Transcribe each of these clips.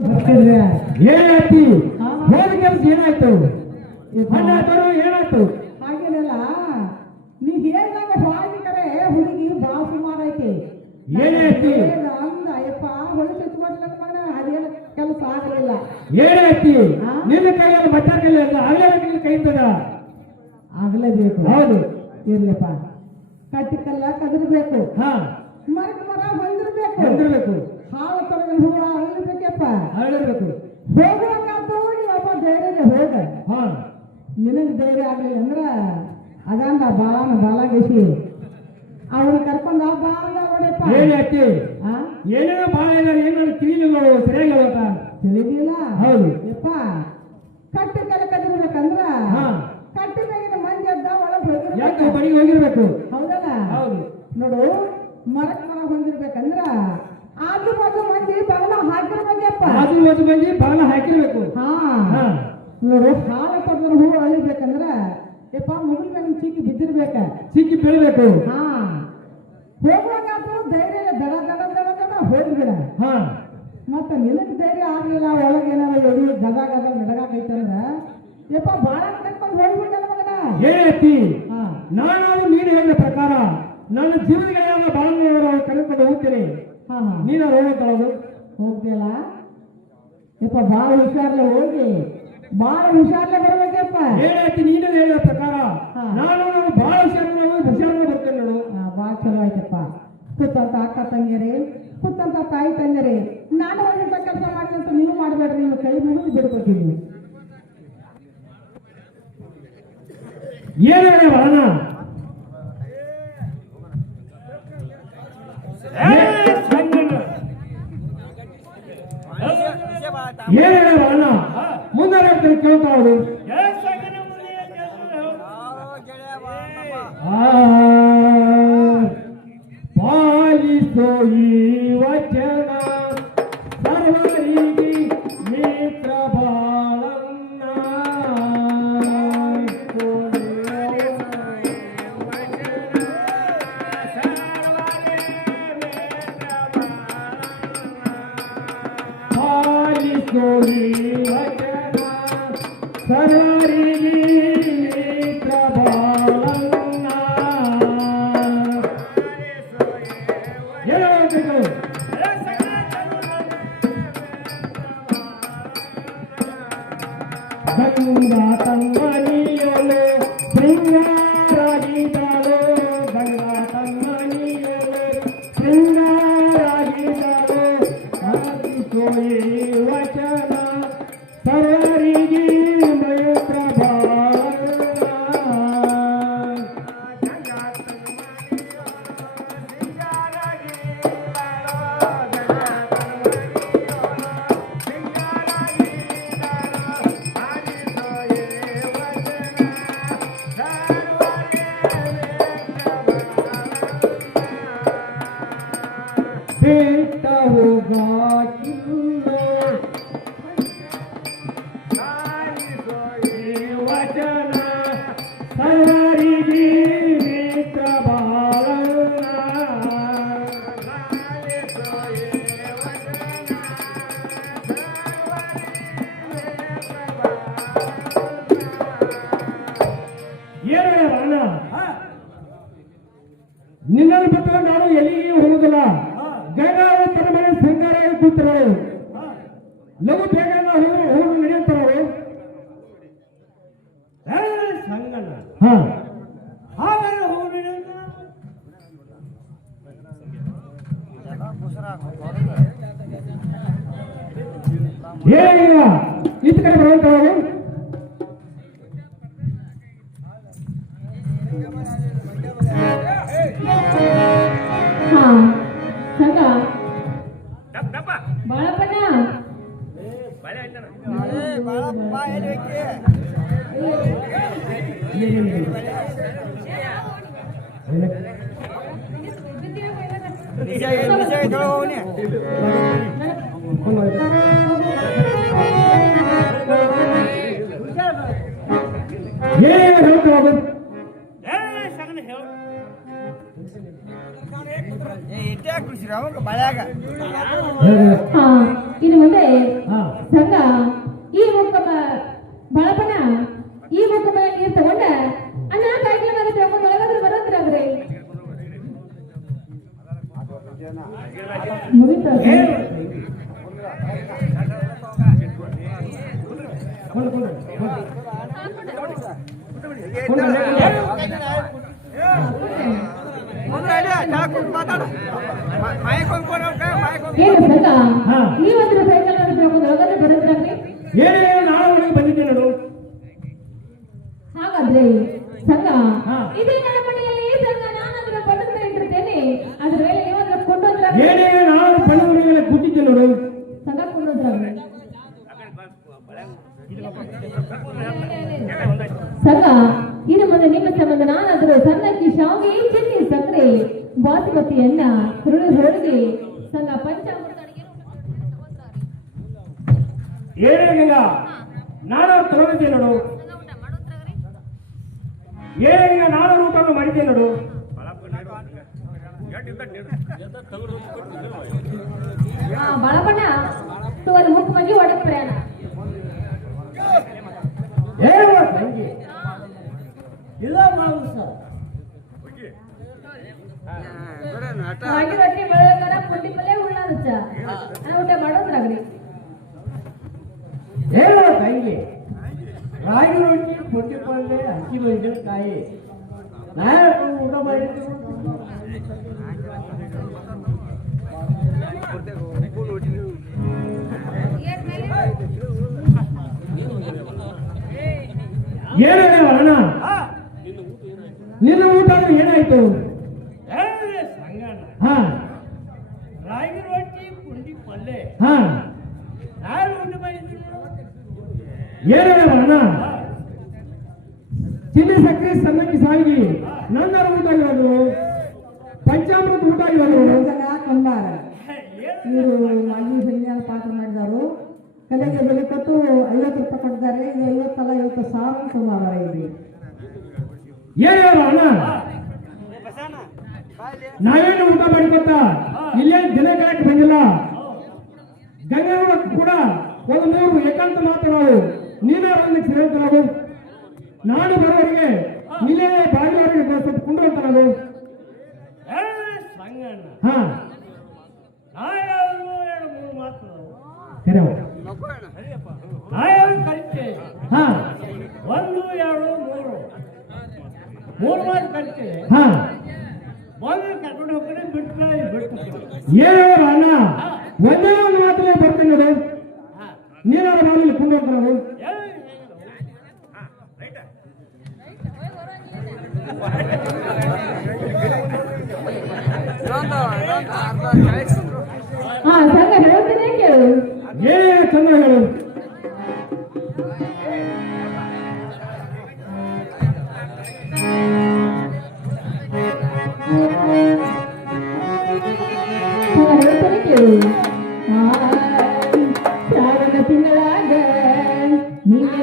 ಏನಾಯ್ತಿ ಹೋದ ಕೆಲಸ ಏನಾಯ್ತು ಅಣ್ಣ ಬರು ಏನಾಯ್ತು ಹಾಗೇನಲ್ಲ ನೀ ಹೇಳ್ದಂಗ ಹೋಗಿ ಕರೆ ಹುಡುಗಿ ಬಾ ಸುಮಾರು ಐತಿ ಏನಾಯ್ತಿ ಅಂದ ಅಯ್ಯಪ್ಪ ಹೊಳಿ ಸುತ್ತುವಟ್ಟ ಮಗನ ಅದೇನು ಕೆಲಸ ಆಗಲಿಲ್ಲ ಏನಾಯ್ತಿ ನಿನ್ನ ಕೈಯಲ್ಲಿ ಬಟ್ಟ ಕೈಯಲ್ಲಿ ಆಗಲೇಬೇಕು ಕೈತದ ಆಗಲೇಬೇಕು ಹೌದು ಇರ್ಲಿಪ್ಪ ಕಟ್ಟಿಕಲ್ಲ ಕದರ್ಬೇಕು ಹಾ ಮರ ಹೊಂದಿರ್ಬೇಕು ಹೊಂದಿರ್ಬೇಕು ಹಾಲು ತೊಳೆದ ಹೂವು ಅರಳಬೇಕಪ್ಪ ಅರಳಬೇಕು ಹೋಗುವಂಗಾತು ನೀವಪ್ಪ ಧೈರ್ಯದ ಹೋಗ ಹಾ ನಿನಗೆ ಧೈರ್ಯ ಆಗ್ಲಿಲ್ಲ ಅಂದ್ರ ಅದಂದ ಬಾಲಾಗಿಸಿ ಅವನು ಕರ್ಕೊಂಡ ಬಾ ಅಂದ ನೋಡಪ್ಪ ಏನಾಯ್ತಿ ಏನೇನೋ ಬಾಳ ಏನಾದ್ರು ತಿಳಿಲಿಲ್ಲ ಸರಿಯಾಗಿಲ್ಲ ತಿಳಿದಿಲ್ಲ ಹೌದು ಯಪ್ಪ ಕಟ್ಟಿ ಕಲೆ ಕದಿರ್ಬೇಕಂದ್ರ ಹಾ ಕಟ್ಟಿ ಮೇಗಿನ ಮಂದಿ ಎದ್ದ ಒಳಗೆ ಯಾಕೆ ಹೋಗಿರ್ಬೇಕು ಬಡಿಗೆ ಹೋಗಿರ್ಬೇಕು ಹೌದಲ್ಲ ಹೌದು ನೋಡು ಮರಕ್ ಮರ ಹೊಂದಿರ್ಬೇಕಂದ್ರ ಆಜು ಬಾಜು ಮಂದಿ ಬಗಲ ಹಾಕಿರ್ಬೇಕಪ್ಪ ಆಜು ಬಾಜು ಮಂದಿ ಬಗಲ ಹಾಕಿರ್ಬೇಕು ಹಾ ಹಾ ನೋಡು ಹಾಲ ತೊಡೆದ್ರ ಹೂವು ಅಳಿಬೇಕಂದ್ರ ಯಪ್ಪ ಮುಗಿಲ್ ಮ್ಯಾಗ ಚೀಕಿ ಬಿದ್ದಿರ್ಬೇಕ ಸಿಕ್ಕಿ ಬೀಳ್ಬೇಕು ಹಾ ಹೋಗುವಾಗಾದ್ರು ಧೈರ್ಯ ದಡ ದಡ ದಡ ದಡ ಹೋಗ್ಬಿಡ ಹಾ ಮತ್ತ ನಿನಗ್ ಧೈರ್ಯ ಆಗ್ಲಿಲ್ಲ ಒಳಗೆ ಏನಾರ ಎಡಿ ಗದ ಗದ ನಡಗಾಕೈತಂದ್ರ ಯಪ್ಪ ಬಾಳ ಕರ್ಕೊಂಡು ಹೋಗ್ಬಿಟ್ಟಲ್ಲ ಮಗನ ಏನೈತಿ ಹಾ ನಾನು ನೀನು ಹೇಳಿದ ಪ್ರಕಾರ ನನ್ನ ಜೀವನಗಳ ಬಾಳ ಕರೆದುಕೊಂಡು ಹೋಗ್ತೀನಿ ಹಾ ಹಾ ನೀನು ಹೋಗುತ್ತವರು ಹೋಗ್ತಿಯಲ್ಲ ಯಪ್ಪ ಬಾಳ ಹುಷಾರ್ಲೆ ಹೋಗಿ ಬಾಳ ಹುಷಾರ್ಲೆ ಬರ್ಬೇಕಪ್ಪ ಏನೈತಿ ನೀನು ಹೇಳಿದ ಪ್ರಕಾರ ಹಾ. ನಾನು ಬಹಳ ಹುಷಾರಾಗಿ ಬರ್ತೇನೆ ನೋಡು ಬಾಳ ಚಲೋ ಆಯ್ತಪ್ಪ ಕುತ್ತಂತ ಅಕ್ಕ ತಂಗಿಯರಿ ಕುತ್ತಂತ ತಾಯಿ ತಂಗಿಯರಿ ನಾನು ಒಂದಿಂತ ಕೆಲಸ ಮಾಡಿಲ್ಲ ಅಂತ ನೀವು ಮಾಡಬೇಡ್ರಿ ನೀವು ಕೈ ಮುಗಿದು ಬಿಡ್ಬೇಕಿಲ್ಲ ಏನು ಬರೋಣ ಏನು ಬರೋಣ ಮುಂದೆ ಕೇಳ್ತಾ ಅವರು ಪಾಲಿಸೋ ಈ ವಚನ ಸರ್ವರಿಗೆ ಮಿತ್ರ ಬಾಳನ್ನ ಪಾಲಿಸೋ ಈ ವಚನ ಸರ್ವರಿಗೆ ಮಿತ್ರ ಬಾಳನ್ನ ಗಂಗಾ ತಮ್ಮನಿಯಲು ಶೃಂಗಾರಾಗಿದಳು ಗಂಗಾ ತಮ್ಮನಿಯಲು ಶೃಂಗಾರಾಗಿದಳು ಆದಿಸೋಯಿ ವಚನ ಸರ್ವರಿಗೆ ಮೈತ್ರ ಬಿಟ್ಟ ಹೋಗಾಕಿಲ್ಲ ವಚನ ಸರ್ವರಿಗೆ ಮಿತ್ರ ಬಾಳನ್ನ ಏನು ಅಣ್ಣ ನಿನ್ನನ್ನು ಬಿಟ್ಟು ನಾನು ಎಲ್ಲಿಗೆ ಹೋಗುದಿಲ್ಲ ಗಂಗಾವ ತನ್ನ ಮನೆ ಶೃಂಗಾರ ಕೂತರು ಲಘು ಬೇಗ ಹೋಗಿ ನಡೆಯುತ್ತಾರ ಹಾ ಹಾಗಾದ್ರೆ ಹೋಗಿ ಏನಿಲ್ಲ ಈತ ಕಡೆ ಬರುವಂತವರು ಹಾ ಸಂಗ ಬಾಳಪ್ಪಣ್ಣ ಏನು ಹೇಳ್ತಾರೆ ಇನ್ನು ಮುಂದೆ ಹಾ. ಸಂಘ ಈ ಮುಖ ಬಳಪನ ಈ ಮುಖ ನೀರು ತಗೊಂಡ ಅಣ್ಣ ಕೈಗಳಾಗ ತಗೊಂಡು ಒಳಗಾದ್ರೆ ಬರೋದ್ರಾಗ್ರಿ ಮುಗಿತಾ ಏನು ಸಂಘ ನೀವಂದ್ರೆ ಸೈಕಲ್ ತಗೊಂಡು ಒಳಗಾದ್ರೆ ಬರೋದ್ರಾಗ್ರಿ ಏನೇ ನಾಳೆ ಒಳಗೆ ಬಂದಿದ್ದೆ ನೋಡು. ಹಾಗಾದ್ರೆ ಸಂಘ ಹಾ. ಇದೇ ನಡವಳಿಕೆಯಲ್ಲಿ ಸಂಘ ನಾನಾದ್ರೂ ಬದುಕ್ತಾ ಇಟ್ಟಿರ್ತೇನೆ ಅದ್ರ ಮೇಲೆ ನೀವಾದ್ರೂ ಕೊಂಡೋದ್ರ ಏನೇ ನಾಳೆ ಪಣ್ಣೂರಿ ಮೇಲೆ ಕೂತಿದ್ದೆ ನೋಡು. ಸಂಘ ಕೊಂಡೋದ್ರಾಗ್ರಿ ಸಂಘ ಇನ್ನು ಮುಂದೆ ನಿಮ್ಮ ಸಂಬಂಧ ನಾನಾದರೂ ಸಣ್ಣಕ್ಕಿ ಶಾವಿಗೆ ಚಟ್ನಿ ಸಕ್ಕರೆ ಬಾಸುಮತಿ ಅನ್ನ ಹುರುಳಿ ಹೋಳಿಗೆ ಸಂಘ ಪಂಚಾಮೃತ ಅಡಿಗೆ ಏನೇ ಗಂಗ ನಾನು ತಗೊಂಡಿದ್ದೆ ನೋಡು. ಏನೇ ಗಂಗ ನಾನು ಊಟವನ್ನು ಮಾಡಿದ್ದೆ ನೋಡು. ಬಳಪಣ್ಣ ತುವರ ಮುಖ್ಯವಾಗಿ ಒಡಕ್ ಪ್ರಯಾಣ ಏನು ತಂಗಿ ಇಲ್ಲ ಮಾಡುದು ಸರ್. ಮಾಡಿ ರೊಟ್ಟಿ ಬೆಳಗಾರ ಪುಂಡಿ ಪಲ್ಯ ಉಳ್ಳಾದಚ್ಚ ಊಟ ಮಾಡೋದ್ರಾಗ್ರಿ ಏನು ತಂಗಿ ರಾಗಿ ರೊಟ್ಟಿ ಪುಟ್ಟಿ ಪಲ್ಲೆ ಹಸಿ ಮೆಣಸಿನಕಾಯಿ ನಾನು ಊಟ ಮಾಡಿದ್ದೆ. ಏನೇ ಅಣ್ಣ ನಿನ್ನ ಊಟ ಏನಾಯ್ತು? ಹಾ ರಾಗಿ ರೊಟ್ಟಿ ಪುಂಡಿ ಪಲ್ಲೆ ಹಾ ನಾನು ಊಟ ಮಾಡಿದ್ದೀನಿ. ಏನೇ ಅಣ್ಣ ಚಿಲ್ಲಿ ಸಕ್ಕರೆ ಸಣ್ಣಕ್ಕಿ ಸಾವಿಗೆ ನನ್ನ ಊಟ ಇರೋದು ಪಂಚಾಮೃತ ಊಟ ಇರೋದು. ಕಂಬಾರ ಇವರು ಮಾಜಿ ಸೈನ್ಯ ಪಾತ್ರ ಮಾಡಿದವರು ಕಲೆಗೆ ಬೆಲೆ ಕೊಟ್ಟು 50 ರೂಪಾಯಿ ಕೊಟ್ಟಿದ್ದಾರೆ. ಇದು 50,000 ಸುಮಾರು ಇದೆ. ಏನೇ ಅಣ್ಣ ನಾವೇನು ಊಟ ಮಾಡಿಕೊಟ್ಟ ಇಲ್ಲೇ ದಿನ ಕಾಯಕ್ಕೆ ಬಂದಿಲ್ಲ. ಗಂಗಾ ಕೂಡ ಒಂದು 3 ಏಕಾಂತ ಮಾತನಾಡು ನೀನಾರೊಂದಿಗೆ ಸೇರುತ್ತನಾಗು. ನಾನು ಬರೋರಿಗೆ ಇಲ್ಲೇ ಬಾಗಿಲವರಿಗೆ ಸ್ವಲ್ಪ ಕುಂಡುವಂತನಾಗು. ಸಂಗಣ್ಣ ಹಾ ನಾ ಯಾವ್ದು 2-3 ಮಾತು ಕರೆ ನಾ ಯಾವ್ದು ಕಲಿತೇವೆ. ಹಾ 1, 2, 3 ಮಾತು ಕಲಿತೇವೆ. ಹಾ ಒಂದು ಕರ್ಕೊಂಡು ಹೋಗ್ತಾರೆ ಬಿಟ್ಟು ಏನೇ ಅಣ್ಣ ಒಂದೇ ಒಂದು ಮಾತಲ್ಲೇ ಬರ್ತೀನಿ ನೋಡು. ನೀನಾರ ಬಾಗಿಲು ಕುಂಡುವಂತನಾಗು. ಹಾ ಸಂಘ ಹೇಳ್ತೀನಿ ಕೇಳು ಏನೇ ಚಂದ ಹೇಳು. ಹೇಳ್ತೀನಿ ಕೇಳು ಶ್ರಾವಣ ತಿಂಗಳಾಗ ನಿನ್ನ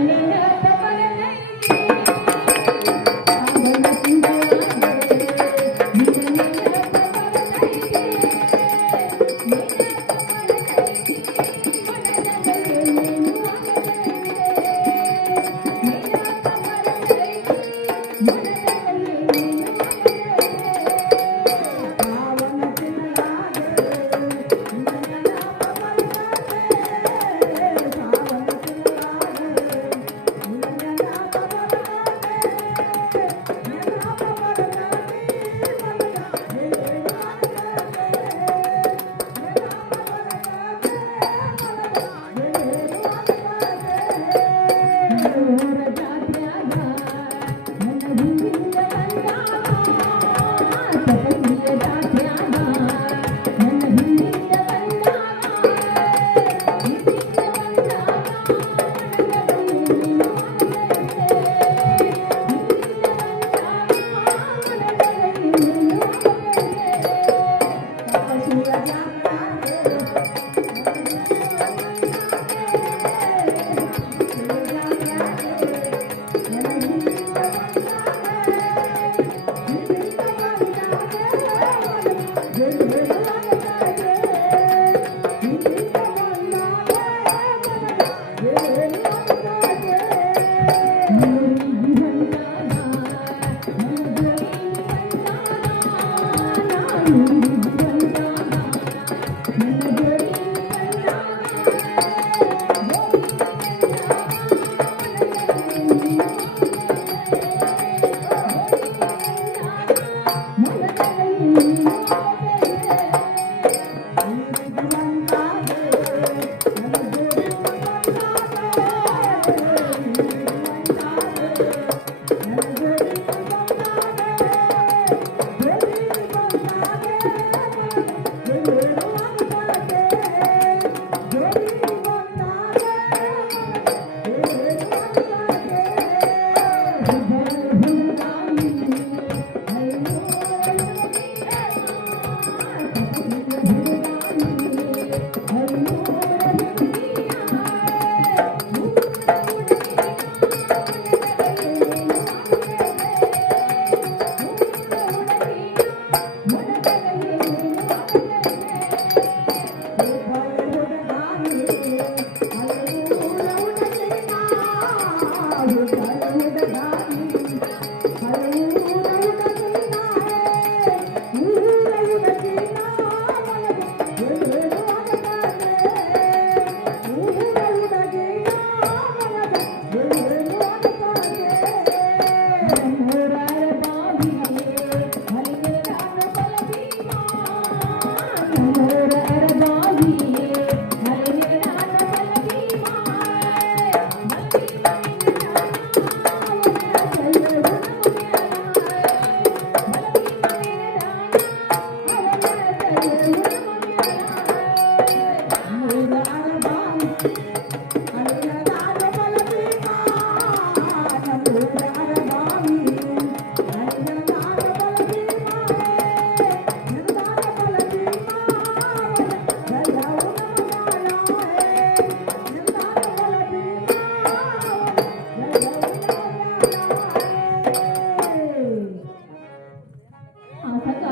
ಆ ಸಂಘ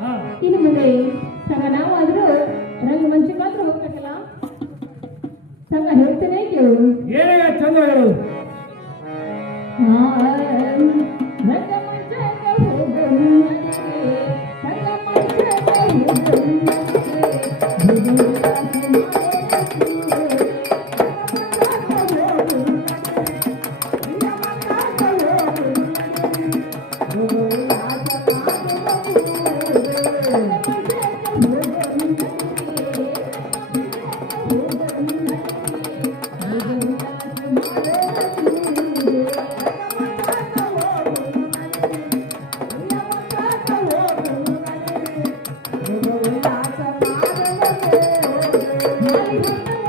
ಹಾ ಇನ್ನು ಮುಂದೆ ಸಂಘ ನಾವಾದ್ರೂ ರಂಗಮಂಚಕ್ಕಾದ್ರೂ ಹೋಗ್ಬೇಕಲ್ಲ ಸಂಘ ಹೇಳ್ತೇನೆ ಕೇಳು ಏನೇ ಚಂದ ಹೇಳು. ರಂಗಮಂಚಕ್ಕೆ ಹೋಗು Thank you.